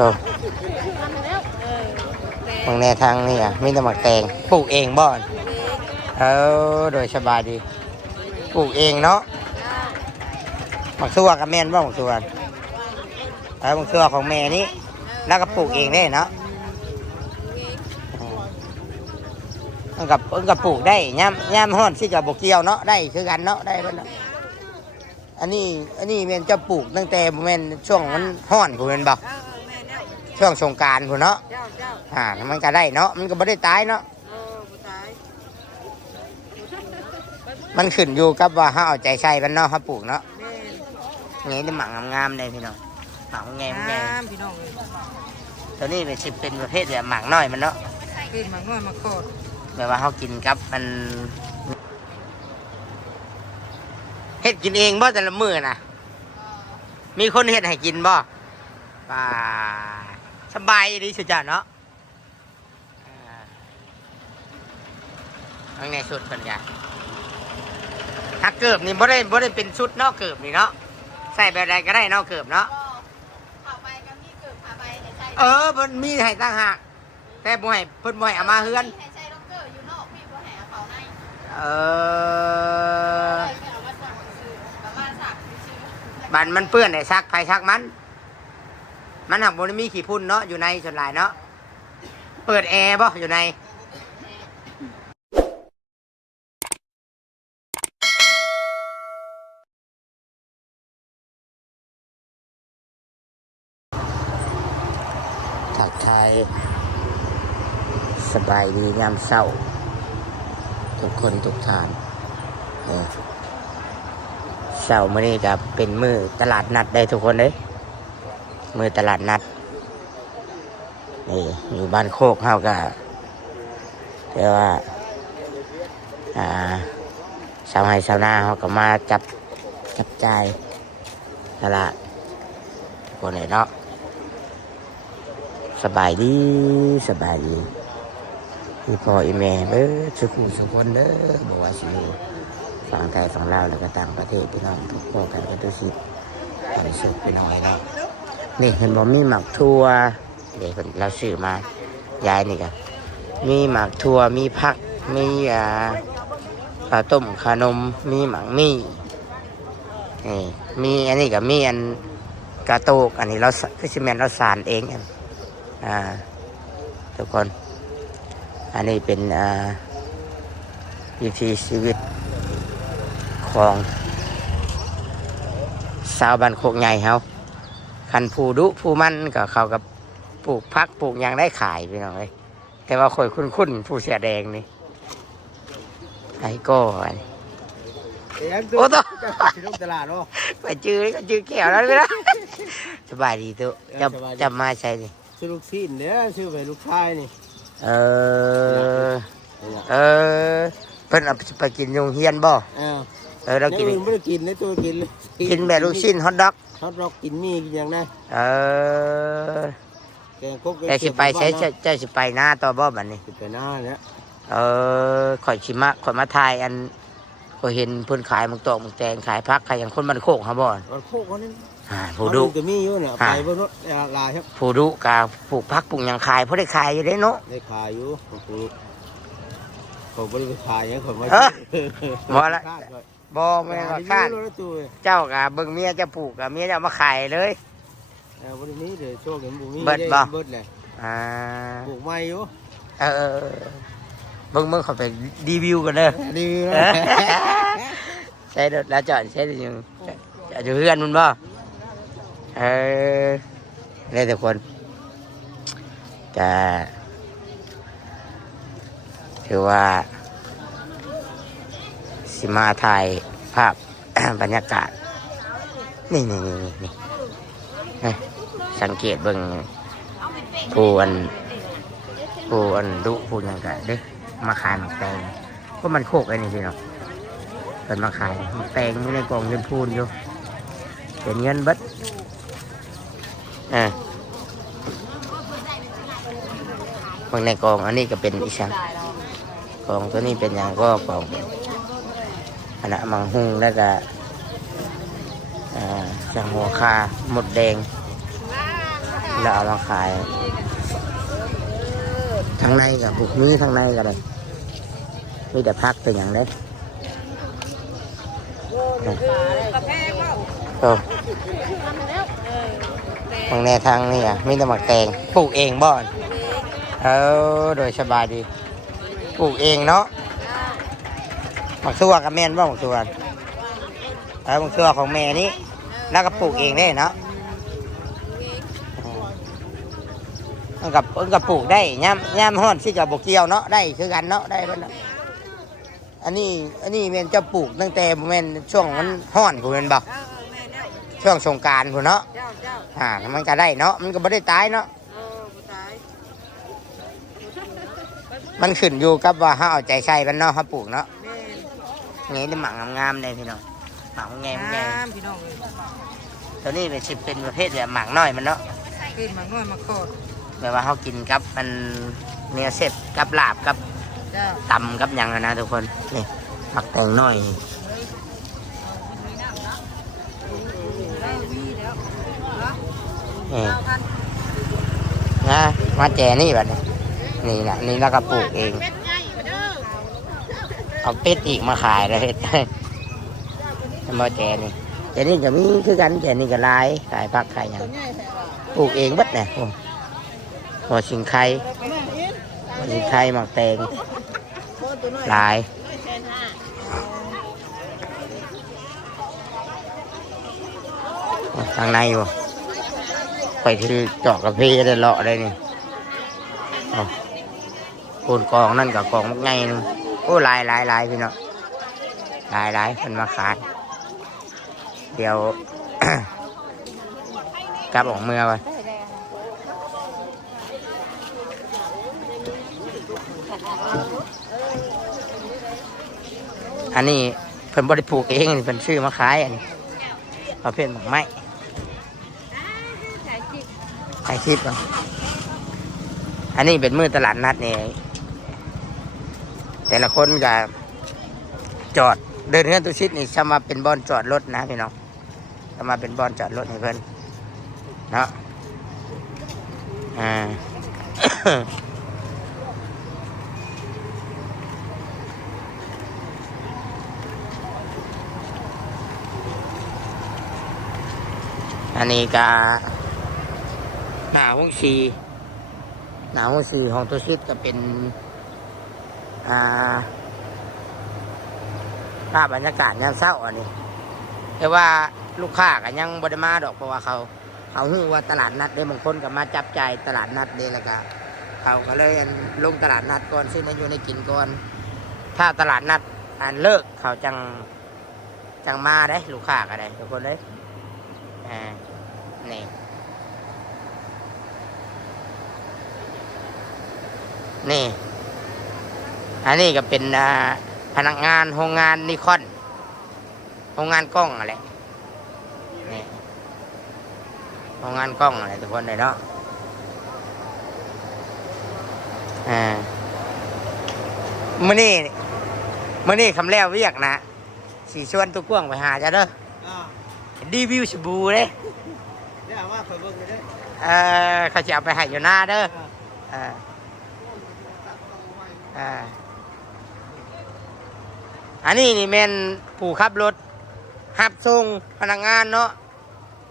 โอ้บางแนวทางนี่อ่ะไม่ต้องหมักแตงปลูกเองบ่อนโดยสบายดีปลูกเองเนาะหมักซัวกับแม่นบ่หมักซัวหมักซัวของแม่นี้แล้วก็ปลูกเองได้เนาะมันกับปลูกได้ย่ำห้อนสิกับบกเกี่ยวเนาะได้คือกันเนาะได้เนาะอันนี้แม่นจะปลูกตั้งแต่แม่นช่วงมันห้อนผู้เป็นบ่ช่วงสงกรานต์ผู้เนาะมันก็ได้เนาะมันก็ไม่ได้ตายเนาะมันขึ้นอยู่กับว่าเขาเอาใจใส่มันเนาะเขาปลูกเนาะนี่ได้หมักงามๆเลยพี่น้องหมักงามพี่น้องเลยตัวนี้เป็นประเภทแบบหมักน้อยมันเนาะเป็นหมักน้อยหมักโคตรแบบว่าเขากินกับมันเฮ็ดกินเองบ่แต่ละมื้อน่ะมีคนเฮ็ดให้กินบ่ป่าสบายดีสุดยอดเนาะข้างในสุดเพิ่นกันถ้าเกิบนี่บ่ได้เป็นชุดเนาะเกิบนี่เนาะใส่แบบใดก็ได้เนาะเกิบเนาะมันมีให้ต่างหากแต่บ่ให้เพิ่นบ่ให้เอามาเฮือนบันมันเปื้อนไอ้ซักไผซักมันหักบนมีขี้พุ่นเนาะอยู่ในส่วนหลายเนาะเปิดแอร์บ่อยู่ในทักทายสบายดียามเช้าทุกคนทุกท่านเช้ามื้อนี้ก็เป็นมื้อตลาดนัดได้ทุกคนเลยมื้อตลาดนัดนี่อยู่บ้านโคกเฮาก็แต่ว่าชาวไร่ชาวนาเฮาก็มาจับจ่ายตลาดทุกคนเลยเนาะสบายดีพี่พ่ออีแม่สุขคนเด้อบอกว่าสิฝั่งไทยฝั่งลาวแล้วก็ต่างประเทศพี่น้องทุกพ่อกันก็ต้องสิตอนสุดพี่น้องเนาะนี่เห็นบอกมีหมักทั่วเดี๋ยวเราซื้อมายายนี่กันมีหมักทั่วมีผักมีข้าวต้มขนมมีหมักนี่มีอันนี้กับมีอันกระโตกอันนี้เราพิเศษเราสานเองทุกคนอันนี้เป็นวิถีชีวิตของชาวบ้านโคกใหญ่เฮาคันผู้ดุผู้มันก็เขากับปลูกพักปลูกยังได้ขายไปหน่อยแต่ว่าค่อยคุ้นผู้เสียแดงนี่ไอ้ก้อนโอ้ตัวไปจื้อแก้วแล้วไปละสบายดีตัวจะมาใช่ดิซื้อลูกชิ้นเนี่ยซื้อไปลูกชายนี่เพิ่นเอาไปกินโรงเรียนบ่เรากินไม่ได้กินในตัวกินแบบลูกชิ้นฮอทดอกกินมีกินอย่างนั้นแต่สิไปใช้จะสิไปหน้าต่อบ่บัดนี้สิไปหน้าเนี่ยข่อยมาถ่ายอันก็เห็นเพิ่นขายหมึกตอกหมึกแตงขายผักขายอย่างคนมันโคกครับบ่มันโคกเขานี่ผู้ดุจะมีอยู่เนี่ยไปบนรถลายครับผู้ดุกาปลูกผักปลูกอย่างขายเพราะได้ขายอยู่ได้เนาะได้ขายอยู่ผมไม่ได้ขายเนี่ยผมไม่บ่ละบ่แม่ว่าคาดเจ้ากะเบิ่งเมียจะปลูกกะเมียจะมาขายเลยวันนี้เดี๋ยวช่วงนี้บุ้มีเบิดบ่เลยปลูกไม้อยู่เบิ่งเขาไปรีวิวกันเด้อรีวิวใช่เด้อแล้วจอดใช่ยังจะเพื่อนมันบ่ได้ทุกคนจะถือว่าสิมาถ่ายภาพ บรรยากาศนี่สังเกตเบิ่งผู้อันดุผู้ยังไงเด้มาขายหมักแตงก็มันโคกไอ้นี่สิเนาะเป็นมาขายหมักแตงอยู่ในกล่องเงินพูนอยู่เป็นเงินเบิดบางในกล่องอันนี้ก็เป็นอีสังกล่องตัวนี้เป็นอย่างก็กล่องอันนั้นมังหุงแล้วก็จังหัวคาหมดแดง แล้วเอามาขายทางในกับบุกนี้ทางในก็ได้มีแต่พักเป็นอย่างได้โอ้ทางแนทางนี่อ่ะมีแต่หมักแตงปลูกเองบ่อนโดยสบายดีปลูกเองเนาะหมักซัวกับแม่นบ่หมักซัวหมักซัวของแม่นี้แล้วก็ปลูกเองได้เนาะมันกับปลูกได้ย่ำห้อนสิกับบกเกี่ยวเนาะได้คือกันเนาะได้เพิ่นอันนี้แม่นจะปลูกตั้งแต่แม่นช่วงมันห้อนผู้แม่นบ่ช่วงสงกรานต์ผู้เนาะมันก็ได้เนาะมันก็บ่ได้ตายเนาะมันขึ้นอยู่กับว่าเฮาเอาใจใส่มันเนาะเฮาปลูกเนาะนี่ได้หมักงามๆเลยพี่น้องหมักงามพี่น้องตัวนี้เป็นสิเป็นประเภทแบบหมักน้อยมันเนาะกินหมักน้อยหมักโคตรแบบว่าเขากินกับมันเนื้อเสร็จกับลาบกับตำกับหยังนะทุกคนนี่หมักแตงน้อยนี่นะมาแจนี่แบบนี้นี่แหละนี่แล้วก็ปลูกเองเอาเป็ดอีกมาขายเลยมาแจนี่แจนี่ก็มีคือกันแจนี่ก็ลายขายผักขายหยังปลูกเองบัดเนี่ยหัวชิงไข่หมักแตงหลายทางในอยู่ไปที่เจาะกระเพาะได้เลาะได้นี่ปูนกองนั่นกับกองมักไงนึงโอ้ลายพี่เนาะลายมันมาขายเดี๋ยว กลับออกเมืองไปอันนี้เพิ่นบริปลูกเองเพิ่นซื้อมาขายอันนี้ประเภทหมากไม้ขายคลิปอ่ะอันนี้เป็นมือตลาดนัดนี่แต่ละคนก็จอดเดินเงินตุชิดนี่จะมาเป็นบอลจอดรถนะพี่น้องจะมาเป็นบอลจอดรถให้เพิ่นเนาะอันนี้ก็หน้าห้องซีของตัวชิดก็เป็นภาพบรรยากาศยามเช้าอันนี้แต่ว่าลูกค้าก็ยังบ่ได้มาดอกเพราะว่าเขาฮู้ว่าตลาดนัดได้บางคนก็มาจับจ่ายตลาดนัดนี่แล้วก็เขาก็เลยลงตลาดนัดก่อนซื้อมาอยู่ในกินก่อนถ้าตลาดนัดเลิกเขาจังมาได้ลูกค้าก็ได้ทุกคนเลยนี่อันนี้ก็เป็นพนักงานโรงงานนิคอนโรงงานกล้องอะไรนี่โรงงานกล้องอะไรทุกคนเลยเนาะมื้อนี้คำแล้วเรียกนะสีชวนตุกกวงไปหาจ้ะเด้อรีวิวสบู่เลยเขาจะเอาไปให้อยู่หน้าเด้ออันนี้นี่แม่นผู้ขับรถหับส่งพนักงานเนาะ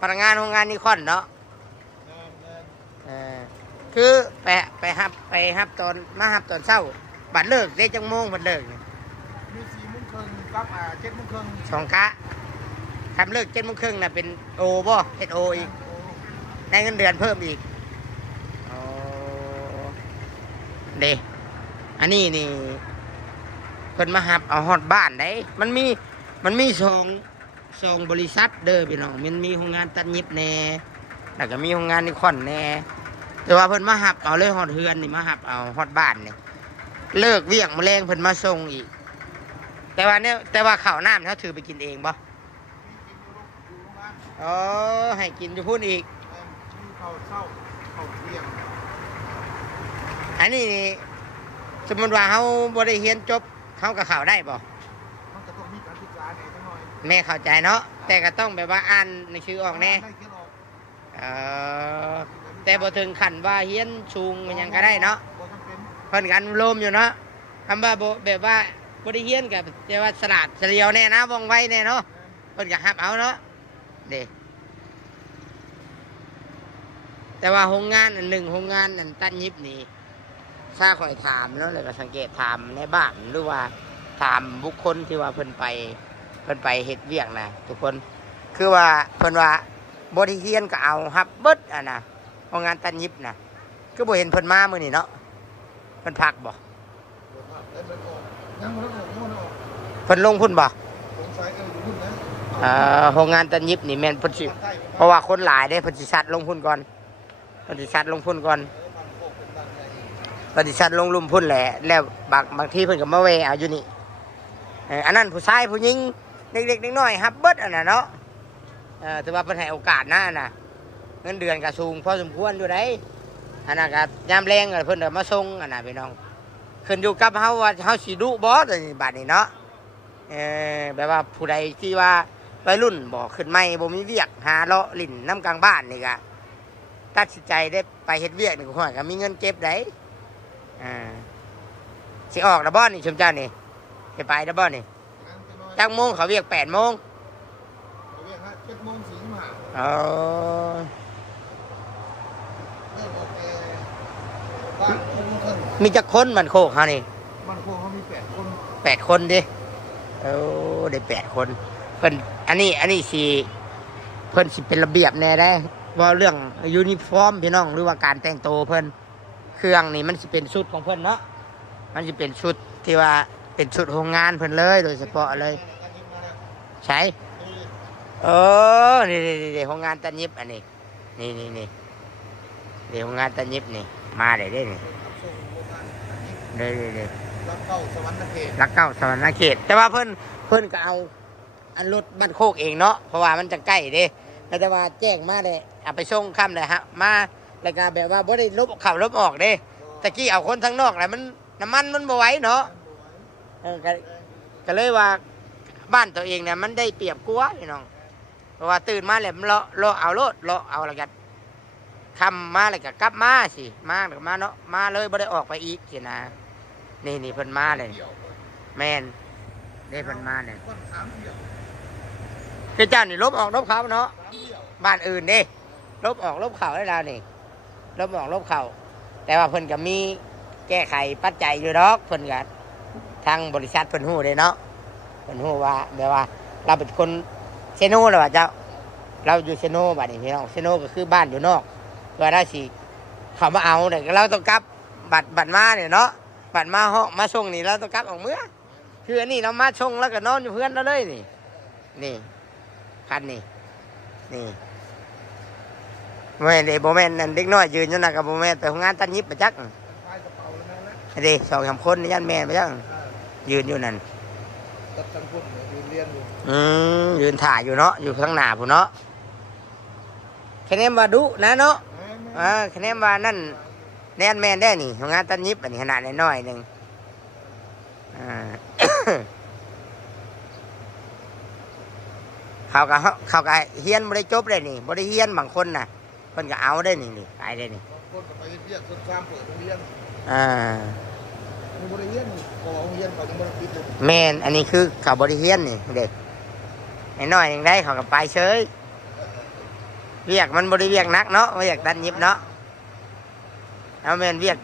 พนักงานโรงงานนิคอนเนาะคือไปหับตอนมาหับตอนเช้าบัดเลิกได้จังโมงบัดเลิกมี4:30กับ7:30 สองกะทำเลิก7:30น่ะเป็นโอบ่เฮ็ดโออีกได้เงินเดือนเพิ่มอีกเด้อันนี้นี่เพิ่นมาหับเอาฮอดบ้านได้มันมีสองบริษัทเด้อพี่น้องมันมีโรงงานตัดเย็บแน่แล้วก็มีโรงงานนิคอนแน่แต่ว่าเพิ่นมาหับเอาเลยฮอดเฮือนนี่มาหับเอาฮอดบ้านนี่เลิกเวียกมื้อแลงเพิ่นมาส่งอีกแต่ว่าข้าวน้ำเขาถือไปกินเองบ่ให้กินอยู่พุ่นอีกอันนี้นี่สมมติว่าเขาบริเรียนจบเขาก็เข้าได้บ่มันก็ต้องมีการศึกษาแน่จังหน่อยแม่เข้าใจเนาะแต่ก็ต้องแบบว่าอ่านหนังสือออกแน่แต่ แต่บ่ถึงขั้นว่าเฮียนชูงมันหยังก็ได้เนาะ บ่จำเป็น เพิ่นกันโลมอยู่เนาะคำว่าบ่แบบว่าบ่ได้เฮียนกับแต่ว่าสลาดเฉลียวแน่นะว่องไวแน่เนาะเพิ่นก็รับเอาเนาะเด้แต่ว่าโรงงานอันหนึ่งโรงงานอันตัดยิบนี่ถ้าข่อยถามเนาะแล้วก็สังเกตถามในบ้านหรือว่าถามบุคคลที่ว่าเพิ่นไปเฮ็ดเวียกนะทุกคนคือว่าเพิ่นว่าบ่ได้เฮียนก็เอารับเบิดอ่ะนะโรงงานตัดยิบนะคือบ่เห็นเพิ่นมามื้อนี้เนาะเพิ่นพักบ่ ยังบ่ได้ออกยังบ่ได้ออก เพิ่นลงพุ่นบ่ สงสัยอยู่พุ่นนะ โรงงานตัดยิบนี่แม่นเพิ่นสิเพราะว่าคนหลายเด้เพิ่นสิชัดลงพุ่นก่อนเพิ่นสิชัดลงพุ่นก่อนเพิ่นสิชัดลงลุ่มพุ่นแหละแล้วบางทีเพิ่นก็มาแวะเอาอยู่นี่อันนั้นผู้ชายผู้หญิงเด็กๆน้อยๆฮับเบิดอันน่ะเนาะถือว่าเพิ่นให้โอกาสนะอันน่ะเงินเดือนก็สูงพอสมควรอยู่ได้อันนั้นก็ยามแรงเพิ่นก็มาส่งอันน่ะพี่น้องขึ้นอยู่กับเฮาว่าเฮาสิดุบ่ตอนนี้บัดนี้เนาะแบบว่าผู้ใดที่ว่าวัยรุ่นบ่ขึ้นใหม่บ่มีเวียกหาเลาะลิ่นน้ำกลางบ้านนี่ก็ตัดสินใจได้ไปเฮ็ดเวียกนี่ก็มีเงินเก็บได้สิออกแล้วบ่นี่ชุมเจ้านี่สิไปแล้วบ่นี่จักโมงเขาเวียก8 โมง เรียกฮะ7 โมง45 อ๋อ เริ่มออกบ้าน7 โมงครึ่ง มีจักคนมันโคกเฮานี่ มันโคงเขามี8 คน 8 คนดิได้8 คนเพิ่นอันนี้สิเพิ่นสิเป็นระเบียบแน่ได้ว่าเรื่องยูนิฟอร์มพี่น้องหรือว่าการแต่งตัวเพิ่นเครื่องนี่มันสิเป็นชุดของเพิ่นเนาะมันสิเป็นชุดที่ว่าเป็นชุดโรงงานเพิ่นเลยโดยเฉพาะเลยใช่นี่โรงงานตัดเย็บอันนี้นี่โรงงานตัดเย็บนี่มาได้นี่เด้ รักเข้าสวรรค์เขต รักเก้าสวรรณเขตแต่ว่าเพิ่นก็เอาอันรถบ้านโคกเองเนาะเพราะว่ามันจะใกล้เด้แต่ว่าแจ้งมาได้เอาไปส่งค่ำเลยฮะมาแล้วก็แบบว่าบ่ได้ลบเข้าลบออกเด้ตะกี้เอาคนทั้งนอกแหละมันน้ำมันมันบ่ไหวเนาะก็เลยว่าบ้านตัวเองเนี่ยมันได้เปรียบกว่าพี่น้องเพราะว่าตื่นมาแล้วมันเลาะเอาแล้วก็ค่ำมาแล้วก็กลับมาสิมาแล้วก็มาเนาะมาเลยบ่ได้ออกไปอีกสินะนี่เพิ่นมาเลยแม่นได้เพิ่นมาเลย คน3 เดี่ยว คือเจ้านี่ลบออกลบเขาเนาะ 3 เดี่ยว บ้านอื่นเด้ลบออกลบเข่าได้แล้วนี่ลบออกลบเข่าแต่ว่าเพิ่นก็มีแก้ไขปัจจัยอยู่ดอกเพิ่นก็ทางบริษัทเพิ่นฮู้เด้เนาะเพิ่นฮู้ว่าแบบว่าเราเป็นคนเซโนหรือว่าเจ้าเราอยู่เซโนบัดนี้พี่น้องเซโนก็คือบ้านอยู่นอกเพื่อได้สิเขามาเอาเนี่ยเราต้องกลับบัตรมาเนี่ยเนาะบัตรมาห้องมาส่งนี่เราต้องกลับออกเมื่อคืออันนี้เรามาส่งแล้วก็นอนอยู่เพื่อนเราเลยนี่คันนี่แม่นเด็กโบแม่นนั่นเด็กน้อยยืนอยู่นั่นกับโบแม่นไปทำงานตัดยิบไปจัก ไปกระเป๋าแล้วนั่นแหละ เด็ก2-3 คนนี่ยันแม่ไปจักยืนอยู่นั่น ตัดทั้งพุ่นเรียนอยู่ ยืนถ่ายอยู่เนาะอยู่ข้างหน้าผู้เนาะคะแนนว่าดุนะเนาะคะแนนว่านั่นแน่นแม่นได้นี่ทำงานตัดยิบอันนี้ขนาดน้อยๆหนึ่งเขาก็เฮียนบ่ได้จบเลยนี่บ่ได้เฮียนบางคนน่ะเพิ่นก็เอาได้นี่ไปได้นี่ คนก็ไปเรียนคนข้ามเปิดโรงเรียน ม โรงเรียนขอโรงเรียนเขายังไม่ได้ปิดเลย แม่นอันนี้คือเขาบ่ได้เฮียนนี่เด็กน้อยๆยังได้เขาก็ไปเฉยเวียกมันบ่ได้เวียกนักเนาะเวียกตัดยิบเนาะเอาแม่นเวียก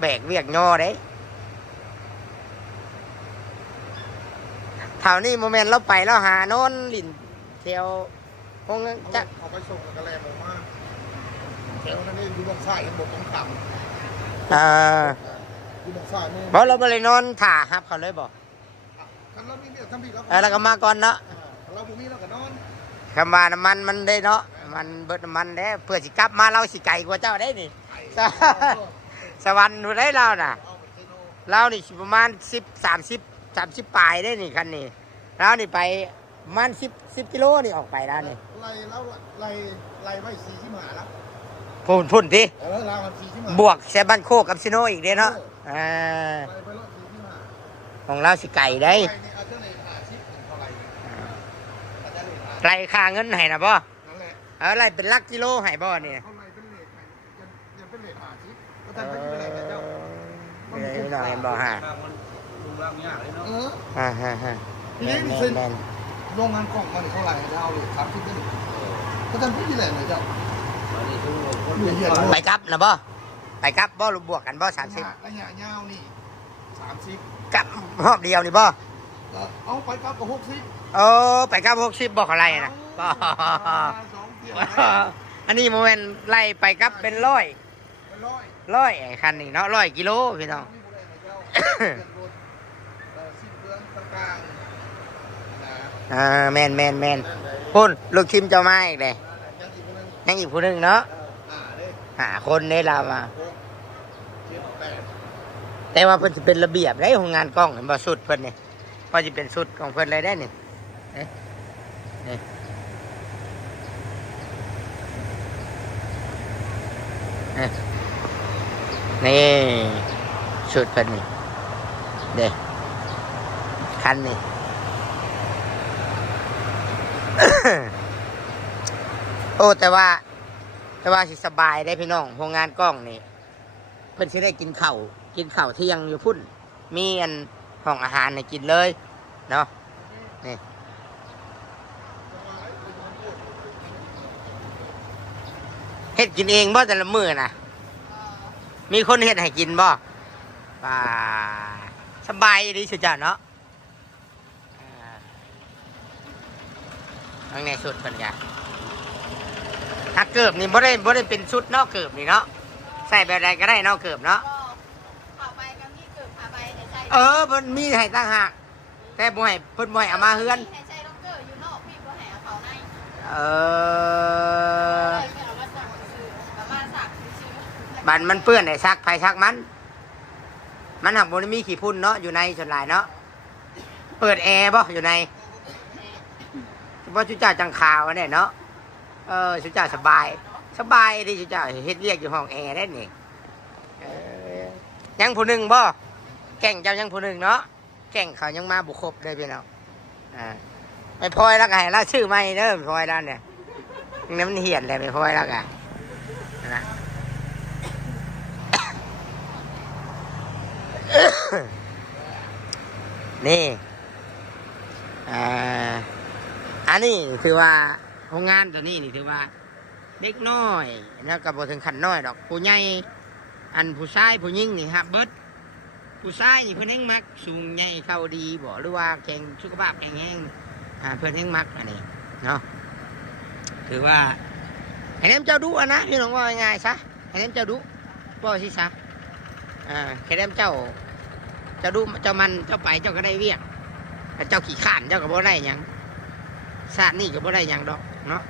แบกเวียกย่อเด้เท่านี้โมเมนต์เราไปแล้วหาโน่นลิ่นเที่ยวคงจะ เขาไปส่งกระแลมออกมาแถวนั้นนี่อยู่บนซ้ายบนตรงต่ำอยู่บนซ้ายนี่ เพราะเราไปเลยนอนถ่าฮับเขาเลยบอก คันเรามีเนี่ยทำผิดแล้ว แล้วก็มาก่อนเนาะ เราบุมีเราก็นอน คำว่าน้ำมันมันได้เนาะมันเบิดน้ำมันได้เพื่อสิกลับมาเราสิไก่กว่าเจ้าได้นี่ สวรรค์ดูได้เราน่ะ เอาไปเทโน เรานี่สิประมาณ30ปลายได้นี่คันนี้เรานี่ไปประมาณ10 กิโลนี่ออกไปแล้วนี่ ไล่แล้วไล่ไว้45แล้ว พุ่นที่ เรา45 บวกแซบันโคกับซิโนอีกเด้เนาะ ไล่ไปรถ45 ของเราสิไก่ได้ ไล่นี่เอาเท่าไหร่50เท่าไหร่อาจจะเลย ไล่ค่าเงินให้นะบ่ นั่นแหละ ไล่เป็นลักกิโลให้บ่นี่ เขาไล่เป็นเลข เป็นเลทหาชิก็ทำไปที่ไหนกันเจ้า ไม่ได้เห็นบ่ฮะ ลุงร่างยากเลยเนาะ ฮะ ทีนี้นี่คือโรงงานกล่องมันเท่าไหร่จะเอาเลยครับที่นี่ก็ทำไปที่ไหนเจ้า ไปกลับนะบ่ไปกลับบ่รวมบวกกันบ่30 ระยะยาวนี่30 กลับรอบเดียวนี่บ่ เอาไปกับไปกลับ60บ่อะไรนะบ่ 2 เที่ยว อันนี้โมเมนต์ไล่ไปกลับเป็น100ไอ้คันนี้เนาะ100กิโลพี่น้อง แมนพุ่นลูกทีมเจ้าไม้อีกเลยยังอีกผู้หนึงเนาะหาคนได้ลามาแต่ว่าเพิ่นจะเป็นระเบียบได้ของงานกล้องเห็นบ่สุดเพิ่นนี่พอจะเป็นสุดของเพิ่นเลยได้นี่นี่สุดเพิ่นนี่เด้คันนี่ โอ้แต่ว่าสิสบายได้พี่น้องโรงงานกล้องนี่เพิ่นสิได้กินข้าวเที่ยงอยู่พุ่นมีอันห้องอาหารให้กินเลยเนาะนี่เฮ็ดกินเองบ่แต่ละมื้อน่ะมีคนเฮ็ดให้กินบ่ป่าสบายดีสุดจ้ะเนาะข้างในสุดเพิ่นกะถ้าเกิบนี่บ่ได้เป็นชุดเนาะเกิบนี่เนาะใส่แบบใดก็ได้เนาะเกิบเนาะเพิ่นมีให้ต่างหากแต่บ่ให้เพิ่นบ่ให้เอามาเฮือนบันมันเปื้อนได้ซักไผซักมันหักบ่ได้มีขี้พุ่นเนาะอยู่ในส่วนหลายเนาะเปิดแอร์บ่อยู่ในว่าชุดจ่าจังขาวเนี่ยเนาะชุดจ่าสบายดิชุดจ่าเฮ็ดเรียกอยู่ห้องแอร์ได้นี่ยังผู้หนึ่งบ่แก่งเจ้ายังผู้หนึ่งเนาะแก่งเขายังมาบุคคบเลยพี่น้องไม่พลอยแล้วไงแล้วชื่อไม่เด้อไม่พลอยแล้วเนี่ยนี่มันเหียนเลยไม่พลอยแล้วไงนะนี่อันนี้ถือว่าโรงงานตัวนี้นี่ถือว่าเด็กน้อยแล้วก็บ่ถึงขั้นน้อยดอกผู้ใหญ่อันผู้ชายผู้หญิงนี่ฮะเบิดผู้ชายนี่เพิ่นแห่งมักสูงใหญ่เข้าดีบ่หรือว่าแข็งสุขภาพแข็งแรงเพิ่นแห่งมักอันนี้เนาะถือว่าให้นำเจ้าดุอ่ะนะพี่น้องว่าง่ายๆซะให้นำเจ้าดุบ่สิซะให้นำเจ้าดุเจ้ามันเจ้าไปเจ้าก็ได้เวียกเจ้าขี้ข้านเจ้าก็บ่ได้หยังชาตินี่ก็บ่ได้หยังดอกเนาะ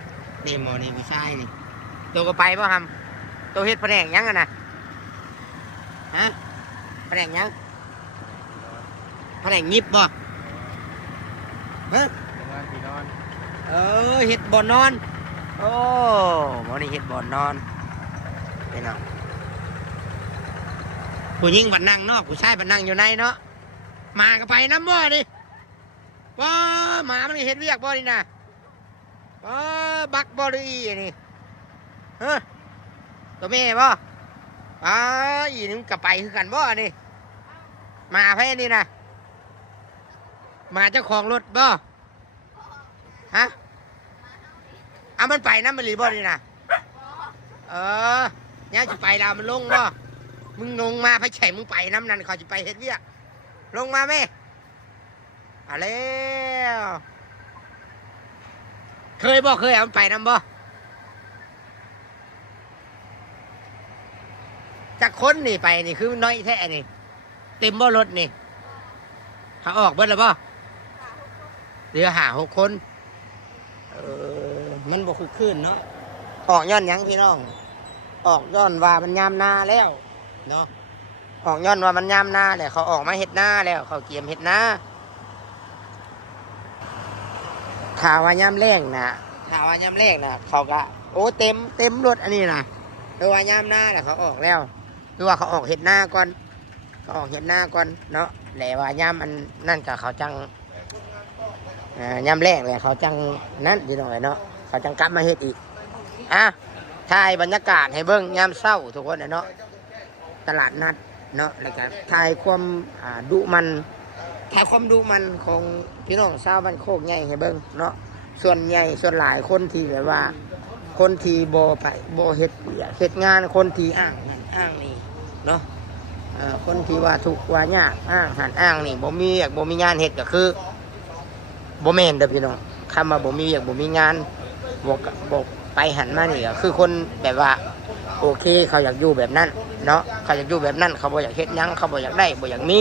นี่หมอนี่วิชายนี่ตัวก็ไปบ่ทำตัวเฮ็ดแผนกยังกันนะฮะแผนกยังแผนกยิบบ่ฮะงานที่นอน เฮ็ดบ่อนอนโอ้หมอนี่เฮ็ดบ่อนอนนี่เนาะผู้หญิงบัดนั่งนอกผู้ชายบัดนั่งอยู่ในเนาะมาก็ไปน้ำบ่ดิว้าหมามันเห็นเรียกบ่นี่นะว้าบักบ่หรืออีนี่ฮะตัวแม่บ่อีนี่มันก็ไปคือกันบ่นี่มาแพ้นี่นะมาเจ้าของรถบ่ฮะเอามันไปน้ำมันหลีบ่นี่นะเนี่ยจะไปลามันลงบ่มึงลงมาไปแฉมึงไปน้ำนั่นเขาจะไปเฮ็ดเวียกลงมาแม่แล้วเคยเอาไปนำบ่จากคนนี่ไปนี่คือน้อยแท้นี่เต็มบ่รถนี่เขาออกเบิดแล้วบ่เรือ5-6 คนมันบ่คือขึ้นเนาะออกย้อนหยังพี่น้องออกย้อนว่ามันยามนาแล้วเนาะออกย้อนว่ามันยามนาแล้วเขาออกมาเฮ็ดนาแล้วเขาเกี่ยมเฮ็ดนาถ้าว่ายามแรงนะเขาก็โอ้เต็มรถอันนี้นะคือว่ายามหน้าแหละเขาออกแล้วคือว่าเขาออกเห็ดหน้าก่อนเนาะแหละว่ายามอันนั่นกับเขาจังยามแรกเลยเขาจังนั่นอยู่หน่อยเนาะเขาจังกลับมาเฮ็ดอีกถ ถ่ายบรรยากาศให้เบิ่งยามเช้าทุกคนเนาะตลาดนัดเนาะแล้วก็ถ่ายความดุมันถ่ายความดุมันของพี่น้องชาวบ้านโคกใหญ่ให้เบิ่งเนาะส่วนใหญ่ส่วนหลายคนที่แบบว่าคนที่บ่ไปบ่เฮ็ดงานคนที่อ้างนั่นอ้างนี่เนาะคนที่ว่าทุกข์ว่ายากอ้างหันอ้างนี่บ่มีบ่มีงานเฮ็ดก็คือบ่แม่นเด้อพี่น้องคำว่าบ่มีบ่มีงานบ่ไปหันมานี่ก็คือคนแบบว่าโอเคเขาอยากอยู่แบบนั้นเนาะเขาอยากอยู่แบบนั้นเขาบ่อยากเฮ็ดหยังเขาบ่อยากได้บ่อยากมี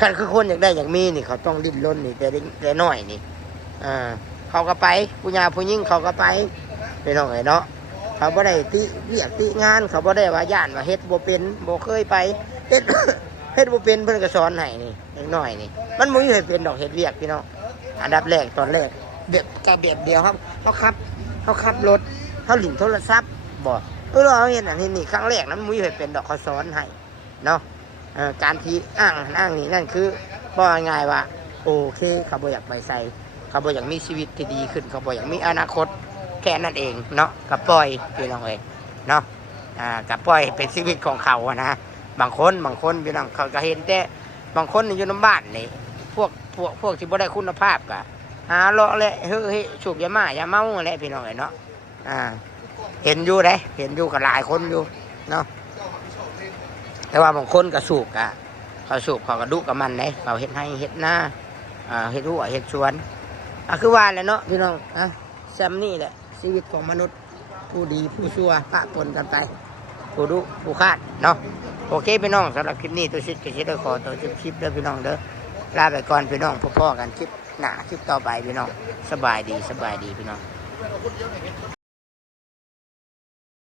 คันคือคนอยากได้อยากมีนี่เขาต้องดิ้นรนนี่แต่น้อยนี่เขาก็ไปผู้หญิงผู้หญิงเขาก็ไปพี่น้องเอ้ยเนาะเขาบ่ได้ติเวียกติงานเขาบ่ได้ว่าย่านว่าเฮ็ดบ่เป็นบ่เคยไปเฮ็ด เฮ็ดบ่เป็นเพิ่นก็สอนให้นี่เล็กน้อยนี่มันบ่มีให้เป็นดอกเฮ็ดเวียกพี่น้องอันดับแรกตอนแรกแบบเดียวครับเขาขับรถเขาหลินโทรศัพท์บ่เราเห็นอันนี้ครั้งแรกนั้นมุ้ยให้เป็นดอกเขาสอนให้เนาะการที่อ้างนี่นั่นคือบอกง่ายว่าโอเคเขาบ่อยากไปใส่เขาบ่อยากมีชีวิตที่ดีขึ้นเขาบ่อยากมีอนาคตแค่นั้นเองเนาะกับปล่อยพี่น้องเองเนาะกับปล่อยเป็นชีวิตของเขาอะนะบางคนพี่น้องเขาก็เห็นแต่บางคนอยู่ในบ้านนี่พวกที่บ่ได้คุณภาพก็หาเลาะและเฮ้ยสูบยาเมาอะไรพี่น้องเอ้ยเนาะเห็นอยู่กับหลายคนอยู่เนาะแต่ว่าบางคนก็สูบกะเขาสูบเขาก็ดุกับมันเลยเขาเห็ดให้เห็ดหน้าเห็ดหัวเห็ดสวนคือว่าแหละเนาะพี่น้องแซมนี่แหละชีวิตของมนุษย์ผู้ดีผู้ชั่วปะปนกันไปผู้ดุผู้คาดเนาะโอเคพี่น้องสำหรับคลิปนี้ตัวชิดก็ชิดได้ขอตัวคลิปเด้อพี่น้องเด้อลาไปก่อนพี่น้องพ่อๆกันคลิปหน้าคลิปต่อไปพี่น้องสบายดีพี่น้อง